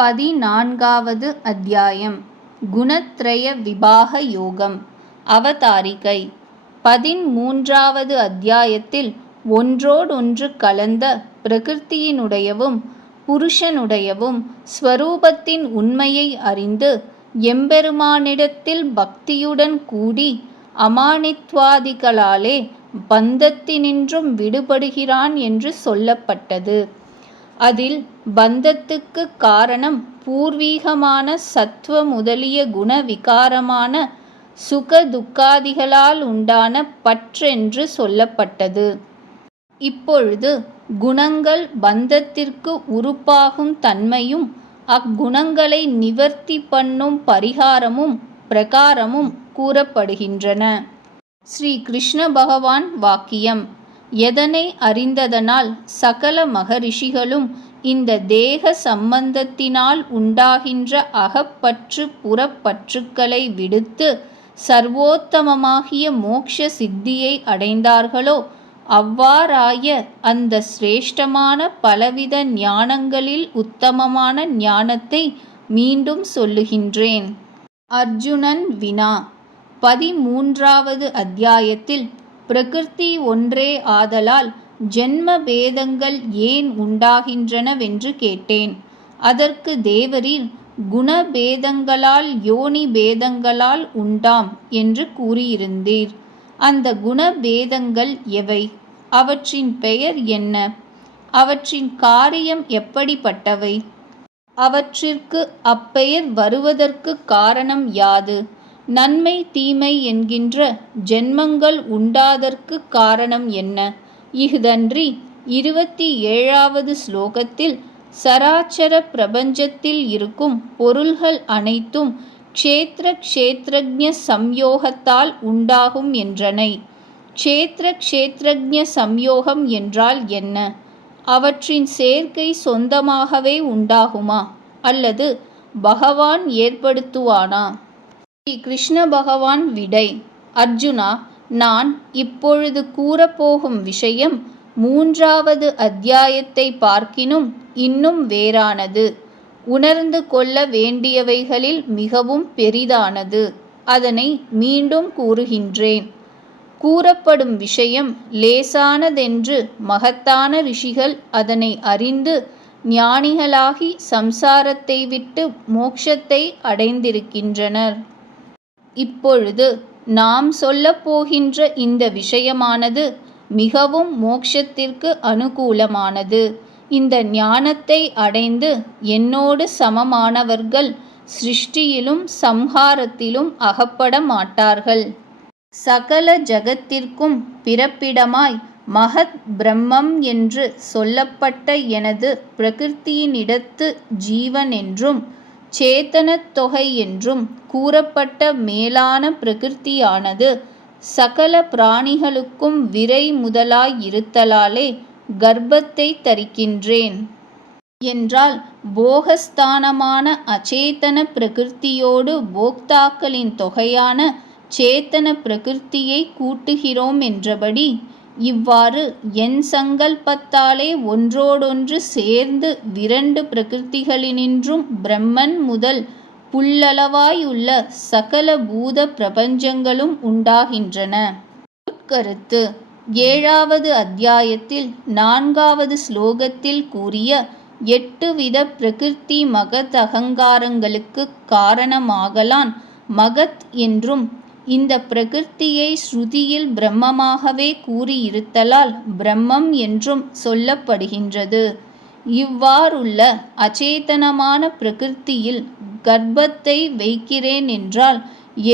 14வது அத்தியாயம் குணத்ரய விபாக யோகம். அவதாரிகை. 13வது அத்தியாயத்தில் ஒன்றோடொன்று கலந்த பிரகிருதியினுடையவும் புருஷனுடையவும் ஸ்வரூபத்தின் உண்மையை அறிந்து எம்பெருமானிடத்தில் பக்தியுடன் கூடி அமானித்வாதிகளாலே பந்தத்தினின்றும் விடுபடுகிறான் என்று சொல்லப்பட்டது. அதில் பந்தத்துக்கு காரணம் பூர்வீகமான சத்துவ முதலிய குண விகாரமான சுக துக்காதிகளால் உண்டான பற்றென்று சொல்லப்பட்டது. இப்பொழுது குணங்கள் பந்தத்திற்கு உறுப்பாகும் தன்மையும் அக்குணங்களை நிவர்த்தி பண்ணும் பரிகாரமும் பிரகாரமும் கூறப்படுகின்றன. ஸ்ரீ கிருஷ்ண பகவான் வாக்கியம். எதனை அறிந்ததனால் சகல மகரிஷிகளும் இந்த தேக சம்பந்தத்தினால் உண்டாகின்ற அகப்பற்று புறப்பற்றுக்களை விடுத்து சர்வோத்தமமாகிய மோக்ஷ சித்தியை அடைந்தார்களோ அவ்வாறாய அந்த சிரேஷ்டமான பலவித ஞானங்களில் உத்தமமான ஞானத்தை மீண்டும் சொல்லுகின்றேன். அர்ஜுனன் வினா. 13வது அத்தியாயத்தில் பிரகிருதி ஒன்றே ஆதலால் ஜென்ம பேதங்கள் ஏன் உண்டாகின்றனவென்று கேட்டேன். அதற்கு தேவரீர் குணபேதங்களால் யோனி பேதங்களால் உண்டாம் என்று கூறியிருந்தீர். அந்த குணபேதங்கள் எவை? அவற்றின் பெயர் என்ன? அவற்றின் காரியம் எப்படிப்பட்டவை? அவற்றிற்கு அப்பெயர் வருவதற்கு காரணம் யாது? நன்மை தீமை என்கின்ற ஜென்மங்கள் உண்டாதற்கு காரணம் என்ன? இஃதன்றி 27வது ஸ்லோகத்தில் சராச்சர பிரபஞ்சத்தில் இருக்கும் பொருள்கள் அனைத்தும் க்ஷேத்திர க்ஷேத்ரஜ்ஞ சம்யோகத்தால் உண்டாகும் என்றனை. க்ஷேத்திர க்ஷேத்ரஜ்ஞ சம்யோகம் என்றால் என்ன? அவற்றின் சேர்க்கை சொந்தமாகவே உண்டாகுமா அல்லது பகவான் ஏற்படுத்துவானா? ஸ்ரீ கிருஷ்ண பகவான் விடை. அர்ஜுனா, நான் இப்பொழுது கூறப்போகும் விஷயம் 3வது அத்தியாயத்தை பார்க்கினும் இன்னும் வேறானது. உணர்ந்து கொள்ள வேண்டியவைகளில் மிகவும் பெரிதானது. அதனை மீண்டும் கூறுகின்றேன். கூறப்படும் விஷயம் லேசானதென்று மகத்தான ரிஷிகள் அதனை அறிந்து ஞானிகளாகி சம்சாரத்தை விட்டு மோட்சத்தை அடைந்திருக்கின்றனர். இப்பொழுது நாம் சொல்லப் போகின்ற இந்த விஷயமானது மிகவும் மோட்சத்திற்கு அனுகூலமானது. இந்த ஞானத்தை அடைந்து என்னோடு சமமானவர்கள் சிருஷ்டியிலும் சம்ஹாரத்திலும் அகப்பட மாட்டார்கள். சகல ஜகத்திற்கும் பிறப்பிடமாய் மகத் பிரம்மம் என்று சொல்லப்பட்ட எனது பிரகிருதியினிடத்து ஜீவன் என்றும் சேத்தனத் தொகை என்றும் கூறப்பட்ட மேலான பிரகிருதியானது சகல பிராணிகளுக்கும் விரை முதலாய் இருத்தலாலே கர்ப்பத்தை தரிக்கின்றேன் என்றால் போகஸ்தானமான அச்சேதன பிரகிருதியோடு போக்தாக்களின் தொகையான சேத்தன பிரகிருதியை கூட்டுகிறோம் என்றபடி இவ்வாறு என் சங்கல்பத்தாலே ஒன்றோடொன்று சேர்ந்து 2 பிரகிருதிகளினின்றும் பிரம்மன் முதல் புல்லளவாயுள்ள சகல பூத பிரபஞ்சங்களும் உண்டாகின்றன. உட்கருத்து. 7வது அத்தியாயத்தில் 4வது ஸ்லோகத்தில் கூறிய 8 வித பிரகிருதி மகத் அகங்காரங்களுக்கு காரணமாகலான் மகத் என்றும் இந்த பிரகிருதியை ஸ்ருதியில் பிரம்மமாகவே கூறியிருத்தலால் பிரம்மம் என்றும் சொல்லப்படுகின்றது. இவ்வாறுள்ள அச்சேதனமான பிரகிருதியில் கர்ப்பத்தை வைக்கிறேன் என்றால்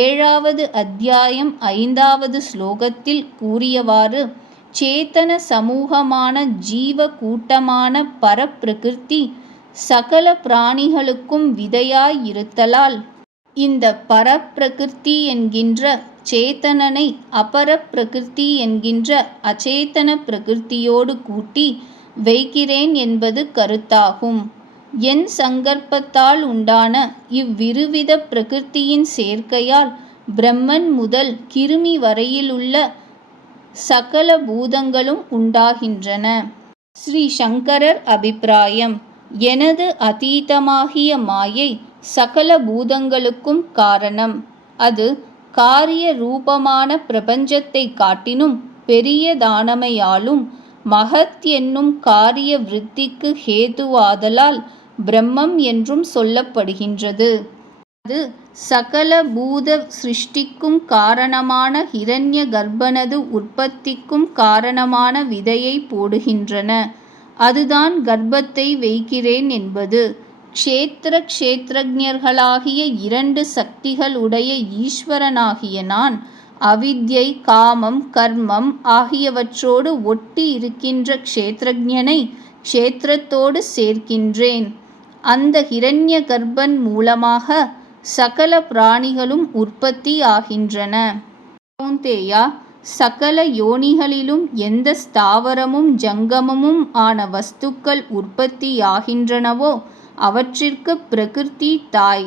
7வது அத்தியாயம் 5வது ஸ்லோகத்தில் கூறியவாறு சேத்தன சமூகமான ஜீவ கூட்டமான பரப்பிரகிருதி சகல பிராணிகளுக்கும் விதையாயிருத்தலால் இந்த பரப்பிரகிருதி என்கின்ற சேத்தனனை அபரப்பிரகிருதி என்கின்ற அச்சேதன பிரகிருதியோடு கூட்டி வைக்கிறேன் என்பது கருத்தாகும். என் சங்கற்பத்தால் உண்டான இவ்விருவித பிரகிருதியின் சேர்க்கையால் பிரம்மன் முதல் கிருமி வரையிலுள்ள சகல பூதங்களும் உண்டாகின்றன. ஸ்ரீ சங்கரர் அபிப்பிராயம். எனது அதீதமாகிய மாயை சகல பூதங்களுக்கும் காரணம். அது காரிய ரூபமான பிரபஞ்சத்தை காட்டினும் பெரியதானமையாலும் மகத் என்னும் காரிய விருத்திக்கு ஹேதுவாதலால் பிரம்மம் என்றும் சொல்லப்படுகின்றது. அது சகல பூத சிருஷ்டிக்கும் காரணமான ஹிரண்ய கர்ப்பனது உற்பத்திக்கும் காரணமான விதையை போடுகின்றன. அதுதான் கர்ப்பத்தை வைக்கிறேன் என்பது. க்ஷேத்திர க்ஷேத்திரஜர்களாகிய இரண்டு சக்திகள் உடைய ஈஸ்வரனாகிய நான் அவித்யை காமம் கர்மம் ஆகியவற்றோடு ஒட்டி இருக்கின்ற க்ஷேத்திரஜனை க்ஷேத்திரத்தோடு சேர்க்கின்றேன். அந்த ஹிரண்ய கர்ப்பன் மூலமாக சகல பிராணிகளும் உற்பத்தி ஆகின்றன. கௌந்தேயா, சகல யோனிகளிலும் எந்த ஸ்தாவரமும் ஜங்கமமும் ஆன வஸ்துக்கள் உற்பத்தியாகின்றனவோ அவற்றிற்கு பிரகிருதி தாய்,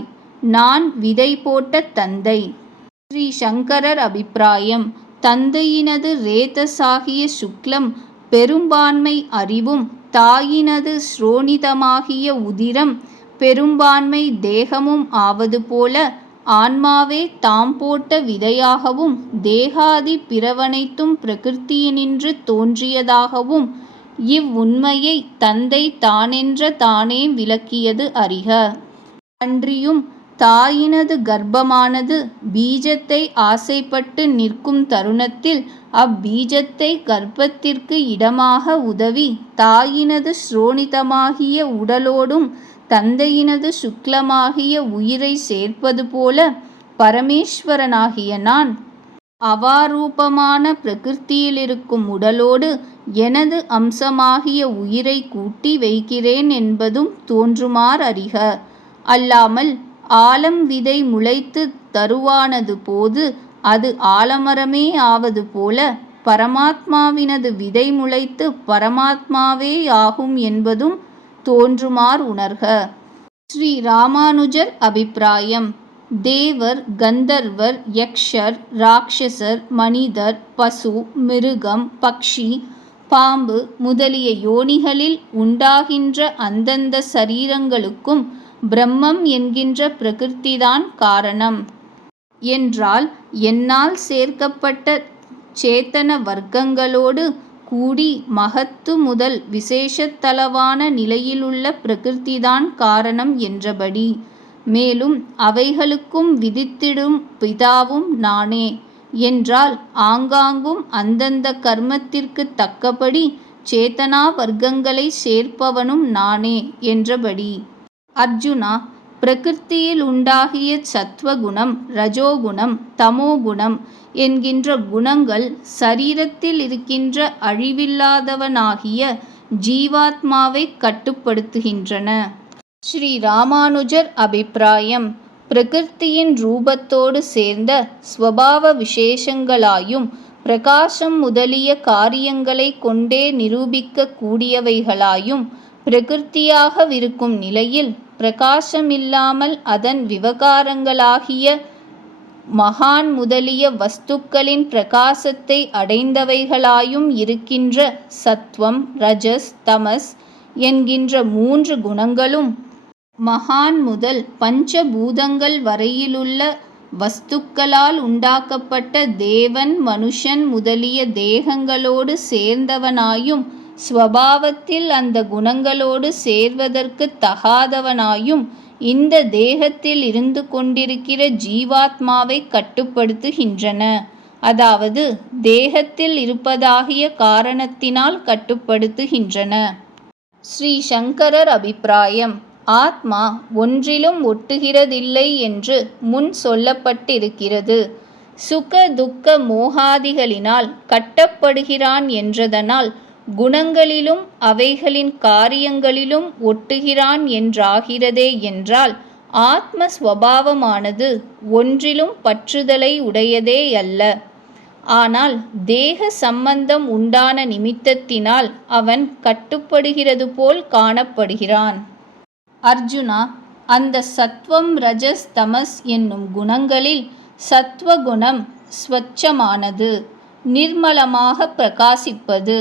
நான் விதை போட்ட தந்தை. ஸ்ரீ சங்கரர் அபிப்பிராயம். தந்தையினது ரேதசாகிய சுக்லம் பெரும்பான்மை அறிவும், தாயினது ஸ்ரோணிதமாகிய உதிரம் பெரும்பான்மை தேகமும் ஆவது போல ஆன்மாவே தாம் போட்ட விதையாகவும் தேகாதி பிறவனைத்தும் பிரகிருத்தியினின்று தோன்றியதாகவும் இவ்வுண்மையை தந்தை தானென்ற தானே விளக்கியது அறிக. அன்றியும் தாயினது கர்ப்பமானது பீஜத்தை ஆசைப்பட்டு நிற்கும் தருணத்தில் அப்பீஜத்தை கர்ப்பத்திற்கு இடமாக உதவி தாயினது ஸ்ரோணிதமாகிய உடலோடும் தந்தையினது சுக்லமாகிய உயிரை சேர்ப்பது போல பரமேஸ்வரனாகிய நான் அவாரூபமான பிரகிருத்தியிலிருக்கும் உடலோடு எனது அம்சமாகிய உயிரை கூட்டி வைக்கிறேன் என்பதும் தோன்றுமாறு அறிக. அல்லாமல் ஆலம் விதை முளைத்து தருவானது போது அது ஆலமரமே ஆவது போல பரமாத்மாவினது விதை முளைத்து பரமாத்மாவே ஆகும் என்பதும் தோன்றுமாறு உணர்க. ஸ்ரீ ராமானுஜர் அபிப்பிராயம். தேவர், கந்தர்வர், யக்ஷர், ராட்சசர், மனிதர், பசு, மிருகம், பக்ஷி, பாம்பு முதலிய யோனிகளில் உண்டாகின்ற அந்தந்த சரீரங்களுக்கும் பிரம்மம் என்கின்ற பிரகிருதிதான் காரணம் என்றால், என்னால் சேர்க்கப்பட்ட சேத்தன வர்க்கங்களோடு கூடி மகத்து முதல் விசேஷத்தளவான நிலையிலுள்ள பிரகிருதிதான் காரணம் என்றபடி. மேலும் அவைகளுக்கும் விதித்திடும் பிதாவும் நானே என்றால், ஆங்காங்கும் அந்தந்த கர்மத்திற்கு தக்கபடி சேத்தனா வர்க்கங்களை சேர்ப்பவனும் நானே என்றபடி. அர்ஜுனா, பிரகிருத்தியில் உண்டாகிய சத்வகுணம், ரஜோகுணம், தமோகுணம் என்கின்ற குணங்கள் சரீரத்தில் இருக்கின்ற அழிவில்லாதவனாகிய ஜீவாத்மாவை கட்டுப்படுத்துகின்றன. ஸ்ரீ ராமானுஜர் அபிப்பிராயம். பிரகிருத்தியின் ரூபத்தோடு சேர்ந்த ஸ்வபாவ விசேஷங்களாயும் பிரகாசம் முதலிய காரியங்களை கொண்டே நிரூபிக்க கூடியவைகளாயும் பிரகிருத்தியாகவிருக்கும் நிலையில் பிரகாசமில்லாமல் அதன் விவகாரங்களாகிய மகான் முதலிய வஸ்துக்களின் பிரகாசத்தை அடைந்தவைகளாயும் இருக்கின்ற சத்வம், ரஜஸ், தமஸ் என்கின்ற மூன்று குணங்களும் மகான் முதல் பஞ்சபூதங்கள் வரையிலுள்ள வஸ்துக்களால் உண்டாக்கப்பட்ட தேவன், மனுஷன் முதலிய தேகங்களோடு சேர்ந்தவனாயும் ஸ்வபாவத்தில் அந்த குணங்களோடு சேர்வதற்கு தகாதவனாயும் இந்த தேகத்தில் இருந்து கொண்டிருக்கிற ஜீவாத்மாவை கட்டுப்படுத்துகின்றன. அதாவது தேகத்தில் இருப்பதாகிய காரணத்தினால் கட்டுப்படுத்துகின்றன. ஸ்ரீ சங்கரர் அபிப்பிராயம். ஆத்மா ஒன்றிலும் ஒட்டுகிறதில்லை என்று முன் சொல்லப்பட்டிருக்கிறது. சுக துக்க மோகாதிகளினால் கட்டப்படுகிறான் என்றதனால் குணங்களிலும் அவைகளின் காரியங்களிலும் ஒட்டுகிறான் என்றாகிறதே என்றால், ஆத்மஸ்வபாவமானது ஒன்றிலும் பற்றுதலை உடையதே அல்ல. ஆனால் தேக சம்பந்தம் உண்டான நிமித்தத்தினால் அவன் கட்டுப்படுகிறது போல் காணப்படுகிறான். அர்ஜுனா, அந்த சத்வம், ரஜஸ், தமஸ் என்னும் குணங்களில் சத்வகுணம் ஸ்வச்சமானது, நிர்மலமாக பிரகாசிப்பது,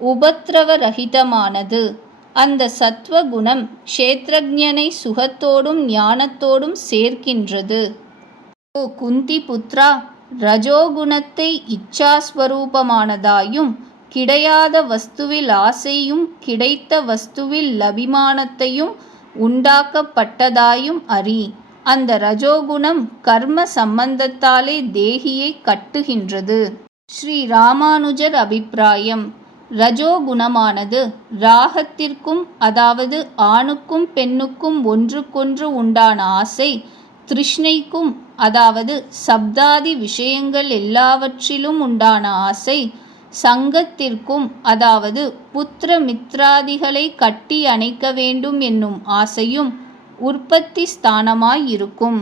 உபத்ரவரகிதமானது. அந்த சத்வகுணம் க்ஷேத்ரஜ்ஞனை சுகத்தோடும் ஞானத்தோடும் சேர்க்கின்றது. ஓ குந்தி புத்ரா, ரஜோகுணத்தை இச்சாஸ்வரூபமானதாயும் கிடையாத வஸ்துவில் ஆசையும் கிடைத்த வஸ்துவில் அபிமானத்தையும் உண்டாக்கப்பட்டதாயும் அறி. அந்த ரஜோகுணம் கர்ம சம்பந்தத்தாலே தேகியை கட்டுகின்றது. ஸ்ரீ ராமானுஜர் அபிப்பிராயம்: ரஜோகுணமானது ராகத்திற்கும், அதாவது ஆணுக்கும் பெண்ணுக்கும் ஒன்றுக்கொன்று உண்டான ஆசை, திருஷ்ணைக்கும், அதாவது சப்தாதி விஷயங்கள் எல்லாவற்றிலும் உண்டான ஆசை, சங்கத்திற்கும், அதாவது புத்திர மித்ராதிகளை கட்டி அணைக்க வேண்டும் என்னும் ஆசையும் உற்பத்தி ஸ்தானமாயிருக்கும்.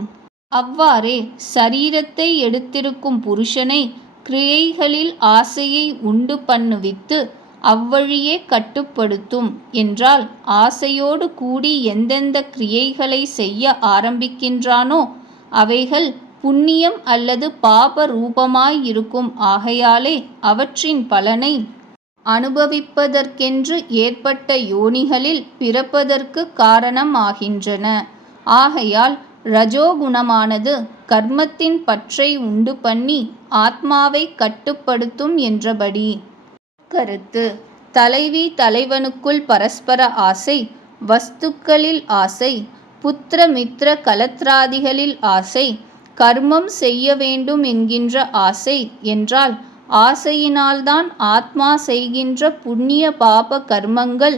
அவ்வாறே சரீரத்தை எடுத்திருக்கும் புருஷனை கிரியைகளில் ஆசையை உண்டு பண்ணுவித்து அவ்வழியே கட்டுப்படுத்தும் என்றால், ஆசையோடு கூடி எந்தெந்த கிரியைகளை செய்ய ஆரம்பிக்கின்றானோ அவைகள் புண்ணியம் அல்லது பாப ரூபமாயிருக்கும். ஆகையாலே அவற்றின் பலனை அனுபவிப்பதற்கென்று ஏற்பட்ட யோனிகளில் பிறப்பதற்கு காரணம் ஆகின்றன. ஆகையால் ரஜோகுணமானது கர்மத்தின் பற்றை உண்டு பண்ணி ஆத்மாவை கட்டுப்படுத்தும் என்றபடி. கருத்து: தலைவி தலைவனுக்குள் பரஸ்பர ஆசை, வஸ்துக்களில் ஆசை, புத்திர மித்ர கலத்ராதிகளில் ஆசை, கர்மம் செய்ய வேண்டும் என்கின்ற ஆசை என்றால், ஆசையினால்தான் ஆத்மா செய்கின்ற புண்ணிய பாப கர்மங்கள்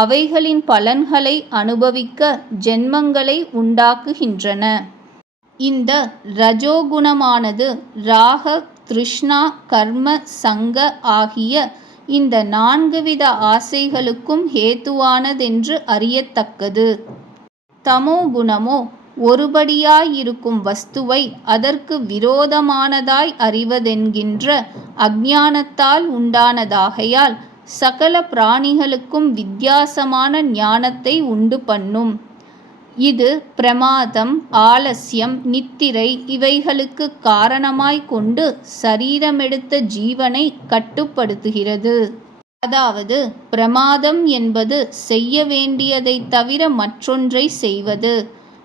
அவைகளின் பலன்களை அனுபவிக்க ஜென்மங்களை உண்டாக்குகின்றன. இந்த ரஜோகுணமானது ராக, திருஷ்ணா, கர்ம, சங்க ஆகிய இந்த 4 வித ஆசைகளுக்கும் ஹேத்துவானதென்று அறியத்தக்கது. தமோ குணமோ ஒருபடியாயிருக்கும் வஸ்துவை அதற்கு விரோதமானதாய் அறிவதென்கின்ற அஞ்ஞானத்தால் உண்டானதாகையால் சகல பிராணிகளுக்கும் வித்தியாசமான ஞானத்தை உண்டு பண்ணும். இது பிரமாதம், ஆலஸ்யம், நித்திரை இவைகளுக்கு காரணமாய்க் கொண்டு சரீரமெடுத்த ஜீவனை கட்டுப்படுத்துகிறது. அதாவது பிரமாதம் என்பது செய்ய வேண்டியதை தவிர மற்றொன்றை செய்வது.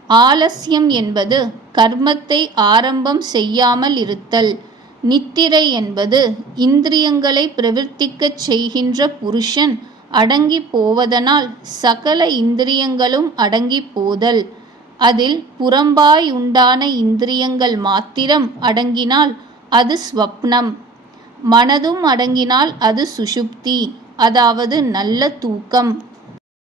ஆலஸ்யம் என்பது கர்மத்தை ஆரம்பம் செய்யாமல் இருத்தல். நித்திரை என்பது இந்திரியங்களை பிரவர்த்திக்கச் செய்கின்ற புருஷன் அடங்கி போவதனால் சகல இந்திரியங்களும் அடங்கி போதல். அதில் புறம்பாய் உண்டான இந்திரியங்கள் மாத்திரம் அடங்கினால் அது ஸ்வப்னம். மனதும் அடங்கினால் அது சுஷுப்தி, அதாவது நல்ல தூக்கம்.